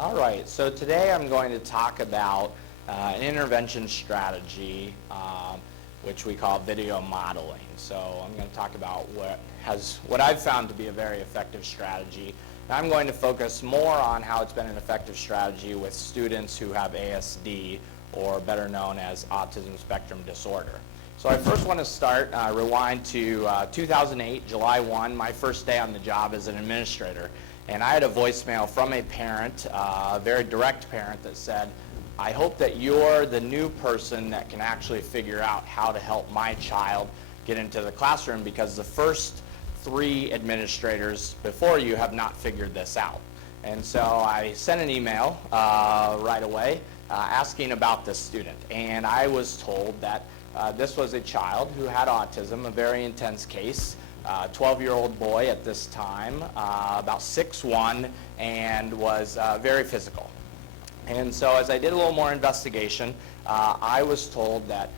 All right, so today I'm going to talk about an intervention strategy which we call video modeling. So I'm going to talk about what I've found to be a very effective strategy. And I'm going to focus more on how it's been an effective strategy with students who have ASD, or better known as autism spectrum disorder. So I first want to start, rewind to 2008, July 1, my first day on the job as an administrator. And I had a voicemail from a parent, a very direct parent, that said, I hope that you're the new person that can actually figure out how to help my child get into the classroom, because the first 3 administrators before you have not figured this out. And so I sent an email right away asking about this student. And I was told that this was a child who had autism, a very intense case. 12-year-old boy at this time, about 6'1", and was very physical. And so as I did a little more investigation, I was told that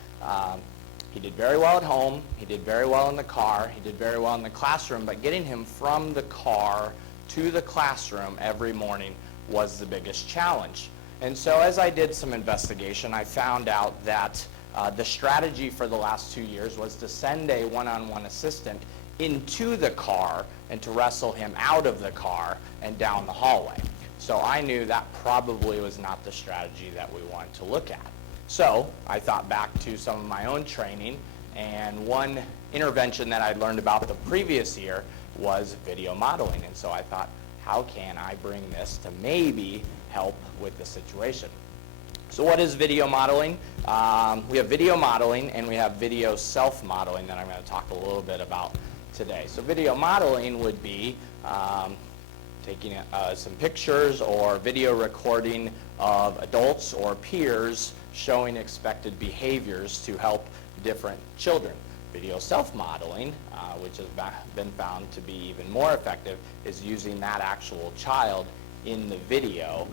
he did very well at home, he did very well in the car, he did very well in the classroom, but getting him from the car to the classroom every morning was the biggest challenge. And so as I did some investigation, I found out that the strategy for the last 2 years was to send a one-on-one assistant into the car and to wrestle him out of the car and down the hallway. So I knew that probably was not the strategy that we wanted to look at. So I thought back to some of my own training, and one intervention that I'd learned about the previous year was video modeling. And so I thought, how can I bring this to maybe help with the situation? So what is video modeling? We have video modeling and we have video self-modeling that I'm going to talk a little bit about today. So video modeling would be taking some pictures or video recording of adults or peers showing expected behaviors to help different children. Video self-modeling, which has been found to be even more effective, is using that actual child in the video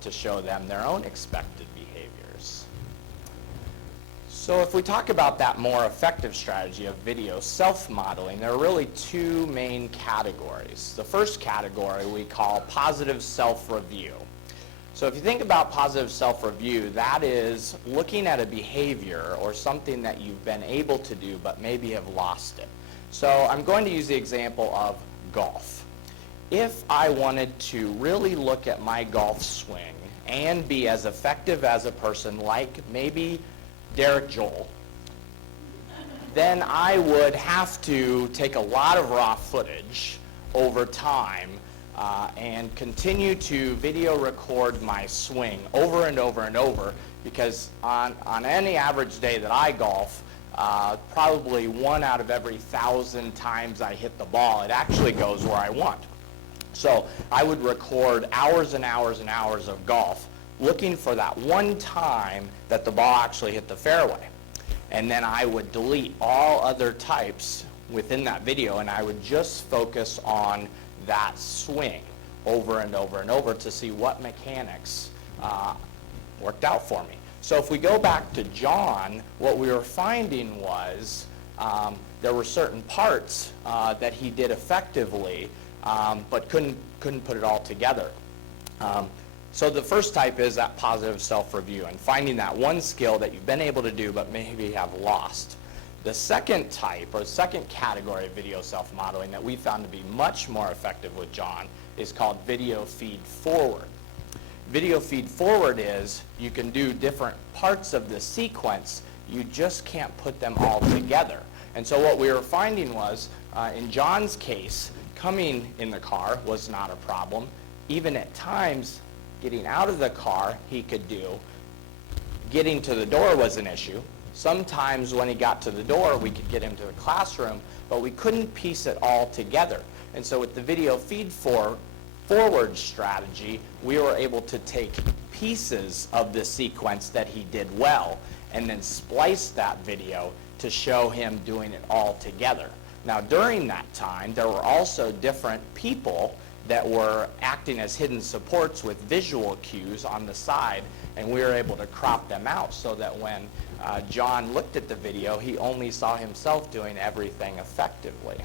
to show them their own expected behaviors. So if we talk about that more effective strategy of video self-modeling, there are really 2 main categories. The first category we call positive self-review. So if you think about positive self-review, that is looking at a behavior or something that you've been able to do but maybe have lost it. So I'm going to use the example of golf. If I wanted to really look at my golf swing and be as effective as a person like maybe Derek Joel, then I would have to take a lot of raw footage over time and continue to video record my swing over and over and over, because on any average day that I golf, probably 1 out of every 1,000 times I hit the ball, it actually goes where I want. So I would record hours and hours and hours of golf looking for that one time that the ball actually hit the fairway. And then I would delete all other types within that video, and I would just focus on that swing over and over and over to see what mechanics worked out for me. So if we go back to John, what we were finding was there were certain parts that he did effectively, but couldn't put it all together. So the first type is that positive self-review and finding that one skill that you've been able to do but maybe have lost. The second type, or second category of video self-modeling that we found to be much more effective with John, is called video feed forward. Video feed forward is you can do different parts of the sequence, you just can't put them all together. And so what we were finding was, in John's case, coming in the car was not a problem. Even at times, getting out of the car he could do. Getting to the door was an issue. Sometimes when he got to the door, we could get him to the classroom, but we couldn't piece it all together. And so with the video feed forward strategy, we were able to take pieces of the sequence that he did well and then splice that video to show him doing it all together. Now during that time, there were also different people that were acting as hidden supports with visual cues on the side, and we were able to crop them out so that when John looked at the video, he only saw himself doing everything effectively.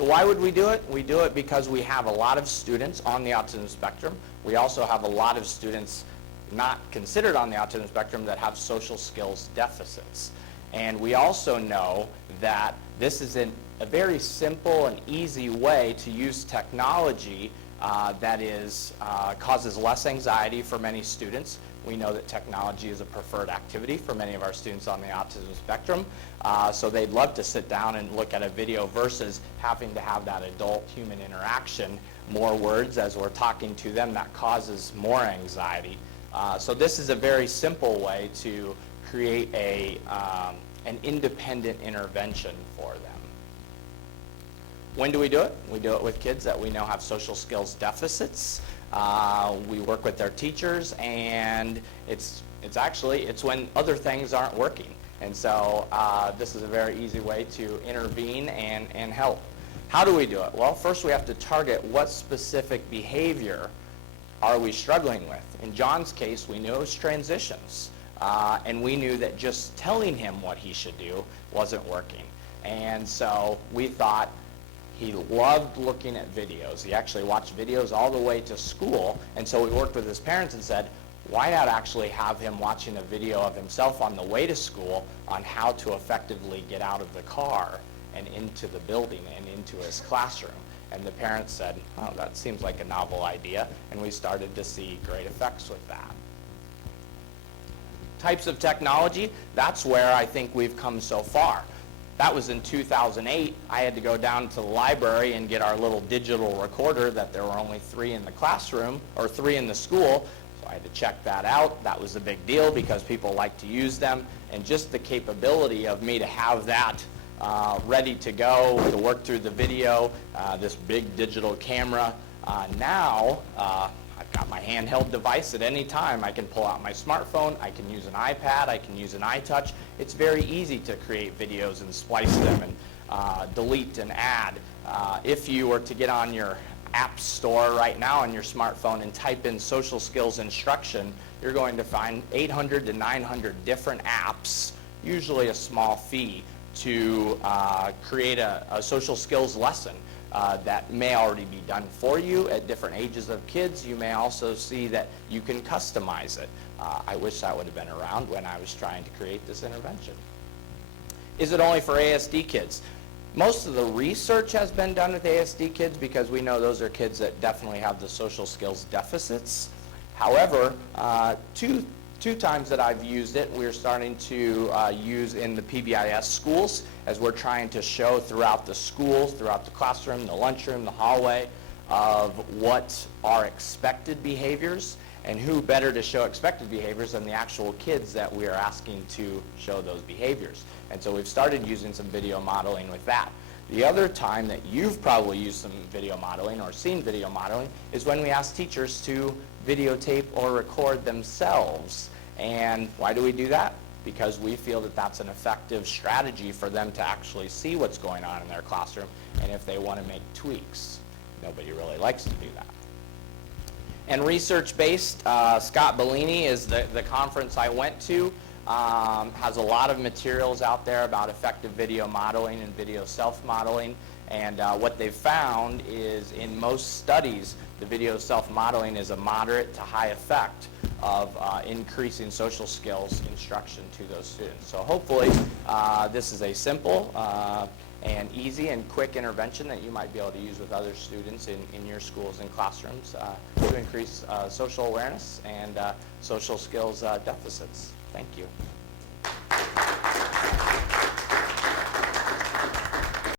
So why would we do it? We do it because we have a lot of students on the autism spectrum. We also have a lot of students not considered on the autism spectrum that have social skills deficits. And we also know that this is a very simple and easy way to use technology that causes less anxiety for many students. We know that technology is a preferred activity for many of our students on the autism spectrum. So they'd love to sit down and look at a video versus having to have that adult human interaction, more words as we're talking to them, that causes more anxiety. So this is a very simple way to create an independent intervention for them. When do we do it? We do it with kids that we know have social skills deficits. We work with their teachers, and it's when other things aren't working. And so this is a very easy way to intervene and help. How do we do it? Well, first we have to target what specific behavior are we struggling with. In John's case, we knew it was transitions. And we knew that just telling him what he should do wasn't working. And so we thought he loved looking at videos. He actually watched videos all the way to school. And so we worked with his parents and said, why not actually have him watching a video of himself on the way to school on how to effectively get out of the car and into the building and into his classroom? And the parents said, oh, that seems like a novel idea. And we started to see great effects with that. Types of technology, that's where I think we've come so far. That was in 2008. I had to go down to the library and get our little digital recorder that there were only 3 in the classroom, or 3 in the school. So I had to check that out. That was a big deal because people like to use them. And just the capability of me to have that ready to go, to work through the video, this big digital camera. Now, I've got my handheld device at any time. I can pull out my smartphone, I can use an iPad, I can use an iTouch. It's very easy to create videos and splice them and delete and add. If you were to get on your app store right now on your smartphone and type in social skills instruction, you're going to find 800 to 900 different apps, usually a small fee, to create a social skills lesson. That may already be done for you at different ages of kids. You may also see that you can customize it. I wish that would have been around when I was trying to create this intervention. Is it only for ASD kids? Most of the research has been done with ASD kids because we know those are kids that definitely have the social skills deficits. However, two times that I've used it, we're starting to use in the PBIS schools as we're trying to show throughout the schools, throughout the classroom, the lunchroom, the hallway, of what are expected behaviors, and who better to show expected behaviors than the actual kids that we are asking to show those behaviors. And so we've started using some video modeling with that. The other time that you've probably used some video modeling or seen video modeling is when we ask teachers to videotape or record themselves. And why do we do that? Because we feel that that's an effective strategy for them to actually see what's going on in their classroom, and if they want to make tweaks. Nobody really likes to do that. And research-based, Scott Bellini is the conference I went to. Has a lot of materials out there about effective video modeling and video self-modeling. And what they've found is in most studies, the video self-modeling is a moderate to high effect of increasing social skills instruction to those students. So hopefully this is a simple and easy and quick intervention that you might be able to use with other students in your schools and classrooms to increase social awareness and social skills deficits. Thank you.